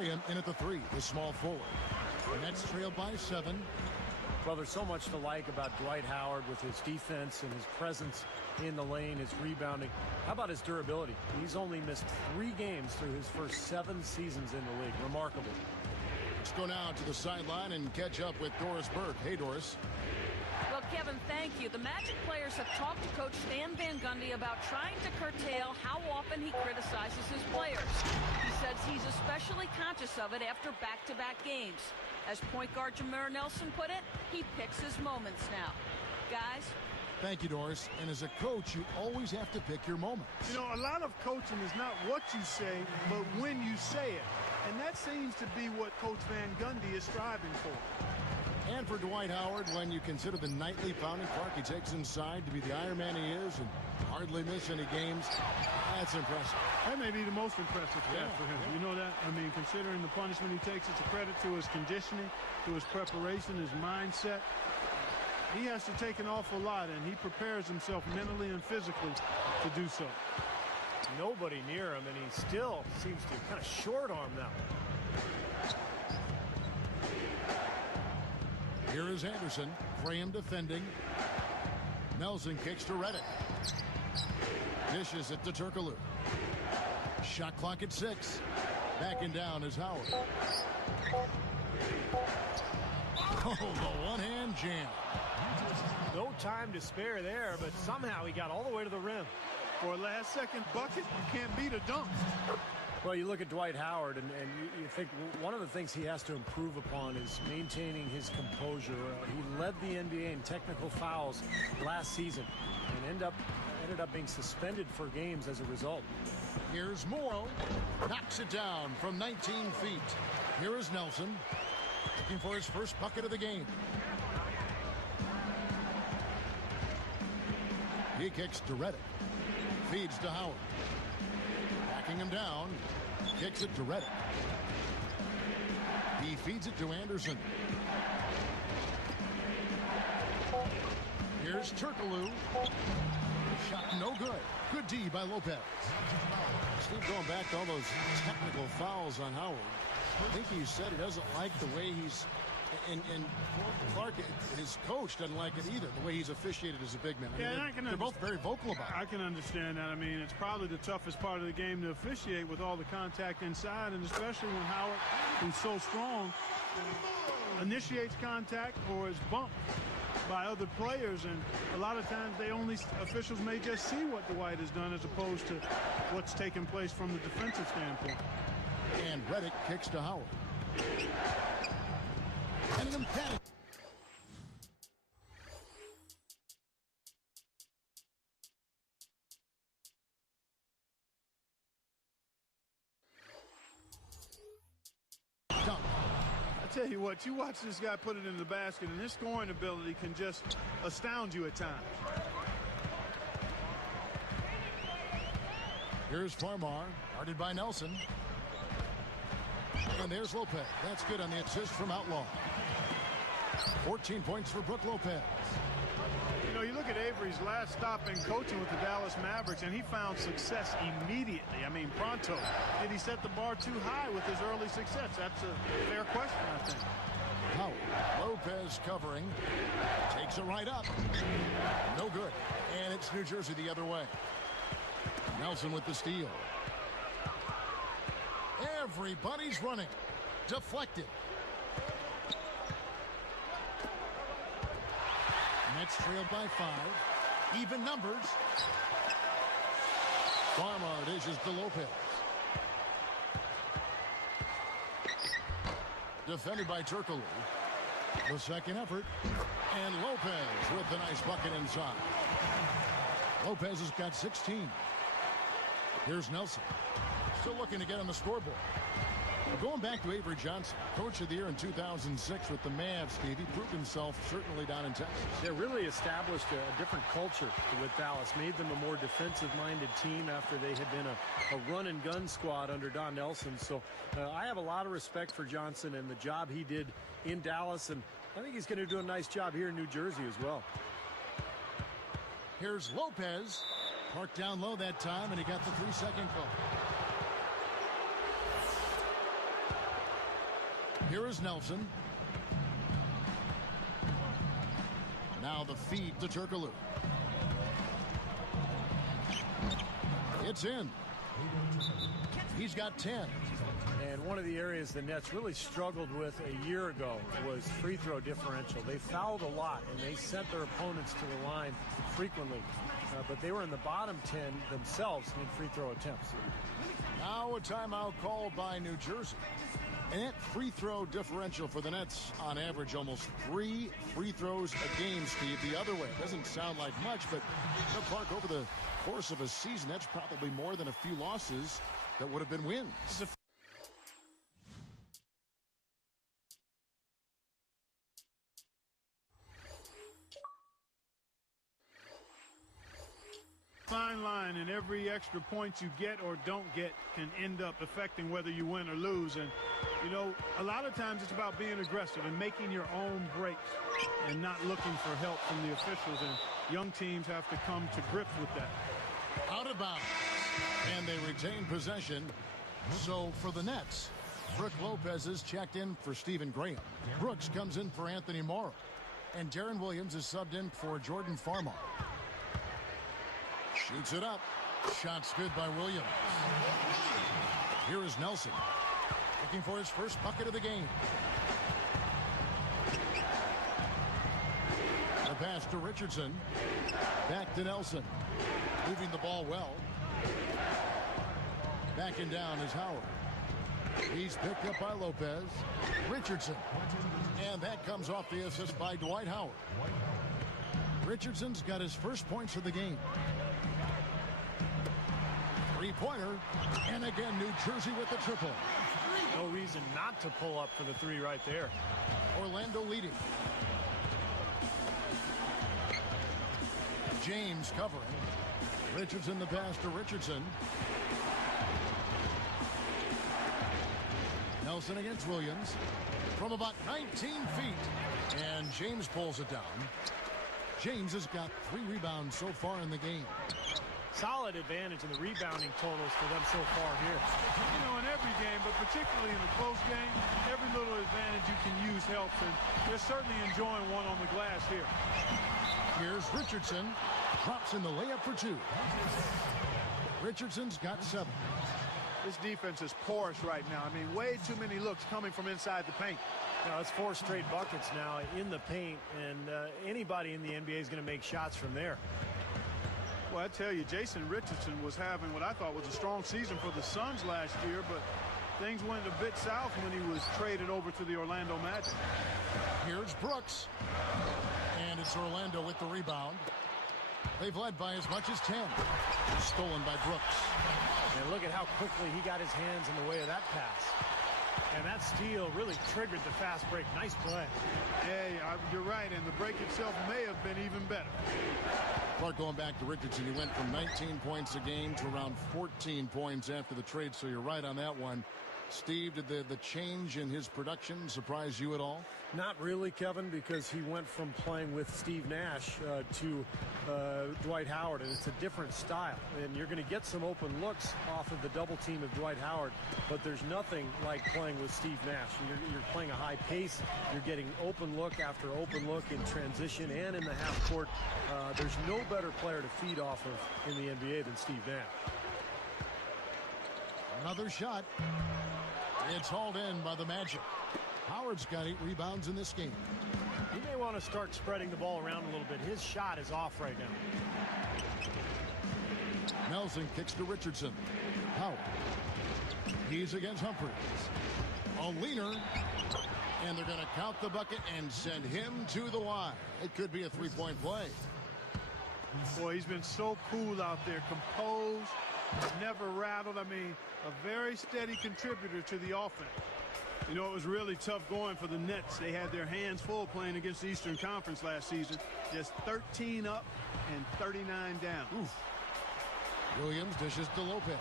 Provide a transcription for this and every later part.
In at the 3, the small forward. The Nets trail by 7. Well, there's so much to like about Dwight Howard with his defense and his presence in the lane, his rebounding. How about his durability? He's only missed 3 games through his first 7 seasons in the league. Remarkable. Let's go now to the sideline and catch up with Doris Burke. Hey, Doris. Well, Kevin, thank you. The Magic players have talked to Coach Stan Van Gundy about trying to curtail how often he criticizes his players. He says he's especially conscious of it after back-to-back games. As point guard Jameer Nelson put it, he picks his moments now. Guys? Thank you, Doris. And as a coach, you always have to pick your moments. You know, a lot of coaching is not what you say, but when you say it. And that seems to be what Coach Van Gundy is striving for. And for Dwight Howard, when you consider the nightly pounding Clark he takes inside to be the Iron Man he is and hardly miss any games, that's impressive. That may be the most impressive stat for him. Yeah. You know that? I mean, considering the punishment he takes, it's a credit to his conditioning, to his preparation, his mindset. He has to take an awful lot, and he prepares himself mentally and physically to do so. Nobody near him, and he still seems to kind of short-arm that one. Here is Anderson, frame defending. Nelson kicks to Reddick. Dishes it to Turkoglu. Shot clock at 6. Backing down is Howard. Oh, the one-hand jam. No time to spare there, but somehow he got all the way to the rim. For a last-second bucket, you can't beat a dunk. Well, you look at Dwight Howard, and you think one of the things he has to improve upon is maintaining his composure. He led the NBA in technical fouls last season and ended up being suspended for games as a result. Here's Morrow. Knocks it down from 19 feet. Here is Nelson, looking for his first bucket of the game. He kicks to Reddick. Feeds to Howard. Backing him down. Kicks it to Reddick. He feeds it to Anderson. Here's Turkoglu. Shot no good. Good D by Lopez. Steve, going back to all those technical fouls on Howard, I think he said he doesn't like the way he's, and Clark, his coach, doesn't like it either, the way he's officiated as a big man. I mean, they're both very vocal about it. I can understand that. I mean, it's probably the toughest part of the game to officiate with all the contact inside, and especially when Howard, who's so strong, initiates contact or is bumped by other players, and a lot of times officials may just see what Dwight has done as opposed to what's taking place from the defensive standpoint. And Reddick kicks to Howard. And an emphatic. Dunk. I tell you what, you watch this guy put it in the basket, and his scoring ability can just astound you at times. Here's Farmar, guarded by Nelson. And there's Lopez. That's good on the assist from Outlaw. 14 points for Brook Lopez. You know, you look at Avery's last stop in coaching with the Dallas Mavericks, and he found success immediately. I mean, pronto. Did he set the bar too high with his early success? That's a fair question, I think. Howard, Lopez covering. Takes it right up. No good. And it's New Jersey the other way. Nelson with the steal. Everybody's running. Deflected. Nets trailed by 5. Even numbers. Farmar dishes to Lopez. Defended by Turkoglu. The second effort. And Lopez with the nice bucket inside. Lopez has got 16. Here's Nelson. Still looking to get on the scoreboard. Going back to Avery Johnson, Coach of the Year in 2006 with the Mavs, Steve. He proved himself certainly down in Texas. They really established a different culture with Dallas, made them a more defensive-minded team after they had been a run-and-gun squad under Don Nelson. So I have a lot of respect for Johnson and the job he did in Dallas, and I think he's going to do a nice job here in New Jersey as well. Here's Lopez. Parked down low that time, and he got the 3-second call. Here is Nelson. Now the feed to Turkoglu. It's in. He's got 10. And one of the areas the Nets really struggled with a year ago was free throw differential. They fouled a lot, and they sent their opponents to the line frequently. But they were in the bottom 10 themselves in free throw attempts. Now a timeout called by New Jersey. And that free throw differential for the Nets, on average, almost 3 free throws a game, Steve. The other way. It doesn't sound like much, but Clark, over the course of a season, that's probably more than a few losses that would have been wins. Fine line, and every extra point you get or don't get can end up affecting whether you win or lose. And you know, a lot of times it's about being aggressive and making your own breaks and not looking for help from the officials, and young teams have to come to grips with that. Out of bounds, and they retain possession. So for the Nets, Brook Lopez is checked in for Stephen Graham. Brooks comes in for Anthony Morrow, and Darren Williams is subbed in for Jordan Farmar. Shoots it up. Shot's good by Williams. Here is Nelson, looking for his first bucket of the game. The pass to Richardson. Back to Nelson. Moving the ball well. Backing down is Howard. He's picked up by Lopez. Richardson. And that comes off the assist by Dwight Howard. Richardson's got his first points of the game. Three-pointer, and again, New Jersey with the triple. No reason not to pull up for the three right there. Orlando leading. James covering. Richardson the pass to Richardson. Nelson against Williams from about 19 feet. And James pulls it down. James has got 3 rebounds so far in the game. Solid advantage in the rebounding totals for them so far here. You know, in every game, but particularly in a close game, every little advantage you can use helps, and they're certainly enjoying one on the glass here. Here's Richardson. Drops in the layup for 2. Richardson's got 7. This defense is porous right now. I mean, way too many looks coming from inside the paint. Now, it's 4 straight buckets now in the paint, and anybody in the NBA is going to make shots from there. Well, I tell you, Jason Richardson was having what I thought was a strong season for the Suns last year, but things went a bit south when he was traded over to the Orlando Magic. Here's Brooks. And it's Orlando with the rebound. They've led by as much as 10. Stolen by Brooks. And look at how quickly he got his hands in the way of that pass. And that steal really triggered the fast break. Nice play. Hey, you're right, and the break itself may have been even better. Clark, going back to Richardson, he went from 19 points a game to around 14 points after the trade, so you're right on that one. Steve, did the change in his production surprise you at all? Not really, Kevin, because he went from playing with Steve Nash to Dwight Howard, and it's a different style. And you're going to get some open looks off of the double team of Dwight Howard, but there's nothing like playing with Steve Nash. You're playing a high pace. You're getting open look after open look in transition and in the half court. There's no better player to feed off of in the NBA than Steve Nash. Another shot. It's hauled in by the Magic. Howard's got 8 rebounds in this game. He may want to start spreading the ball around a little bit. His shot is off right now. Nelson kicks to Richardson. Howard. He's against Humphries. A leaner. And they're going to count the bucket and send him to the line. It could be a 3-point play. Boy, he's been so cool out there. Composed. Never rattled. I mean, a very steady contributor to the offense. You know, it was really tough going for the Nets. They had their hands full playing against the Eastern Conference last season. Just 13 up and 39 down. Oof. Williams dishes to Lopez.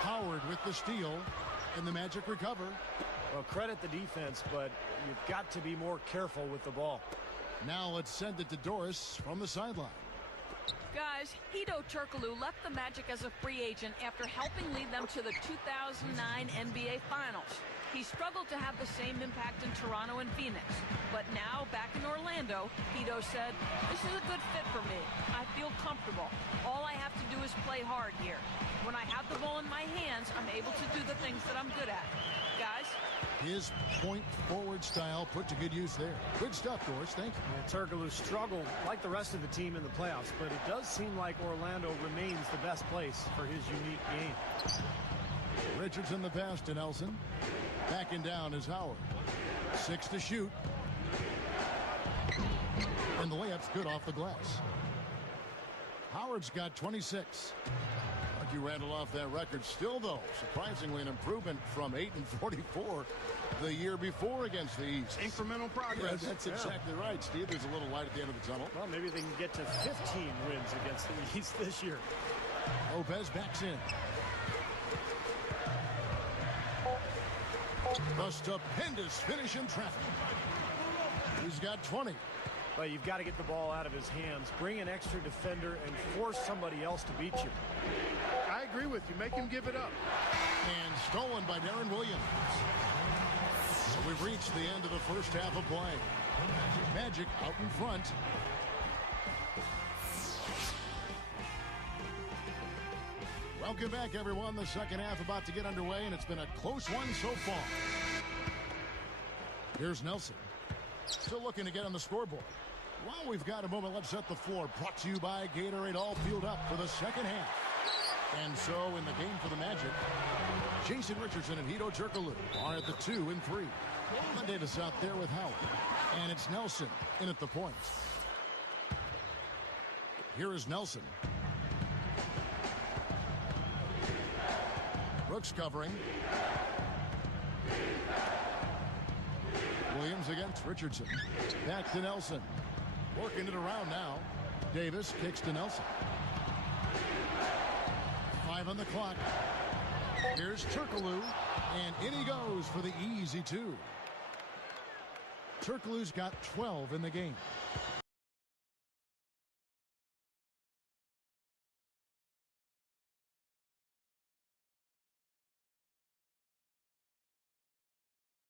Howard with the steal, and the Magic recover. Well, credit the defense, but you've got to be more careful with the ball. Now let's send it to Doris from the sideline. Guys, Hedo Turkoglu left the Magic as a free agent after helping lead them to the 2009 NBA Finals. He struggled to have the same impact in Toronto and Phoenix. But now, back in Orlando, Hedo said, "This is a good fit for me. I feel comfortable. All I have to do is play hard here. When I have the ball in my hands, I'm able to do the things that I'm good at." Guys? His point forward style put to good use there. Good stuff, Doris. Thank you. And Turkoglu struggled like the rest of the team in the playoffs, but it does seem like Orlando remains the best place for his unique game. Richardson the pass to Nelson. Backing down is Howard. 6 to shoot. And the layup's good off the glass. Howard's got 26. Archie rattled off that record. Still, though, surprisingly an improvement from 8-44 the year before against the East. Incremental progress. That's exactly right, Steve. There's a little light at the end of the tunnel. Well, maybe they can get to 15 wins against the East this year. Lopez backs in. A stupendous finish in traffic. He's got 20. But you've got to get the ball out of his hands, bring an extra defender, and force somebody else to beat you. I agree with you. Make him give it up. And stolen by Darren Williams. So we've reached the end of the first half of play. Magic out in front. Welcome back, everyone. The second half about to get underway, and it's been a close one so far. Here's Nelson. Still looking to get on the scoreboard. While we've got a moment, let's set the floor. Brought to you by Gatorade. All fueled up for the second half. And so in the game for the Magic, Jason Richardson and Hedo Turkoglu are at the 2 and 3. Davis out there with Howard. And it's Nelson in at the point. Here is Nelson. Brooks covering. Williams against Richardson. Back to Nelson. Working it around now. Davis kicks to Nelson. 5 on the clock. Here's Turkoglu. And in he goes for the easy 2. Turkoglu's got 12 in the game.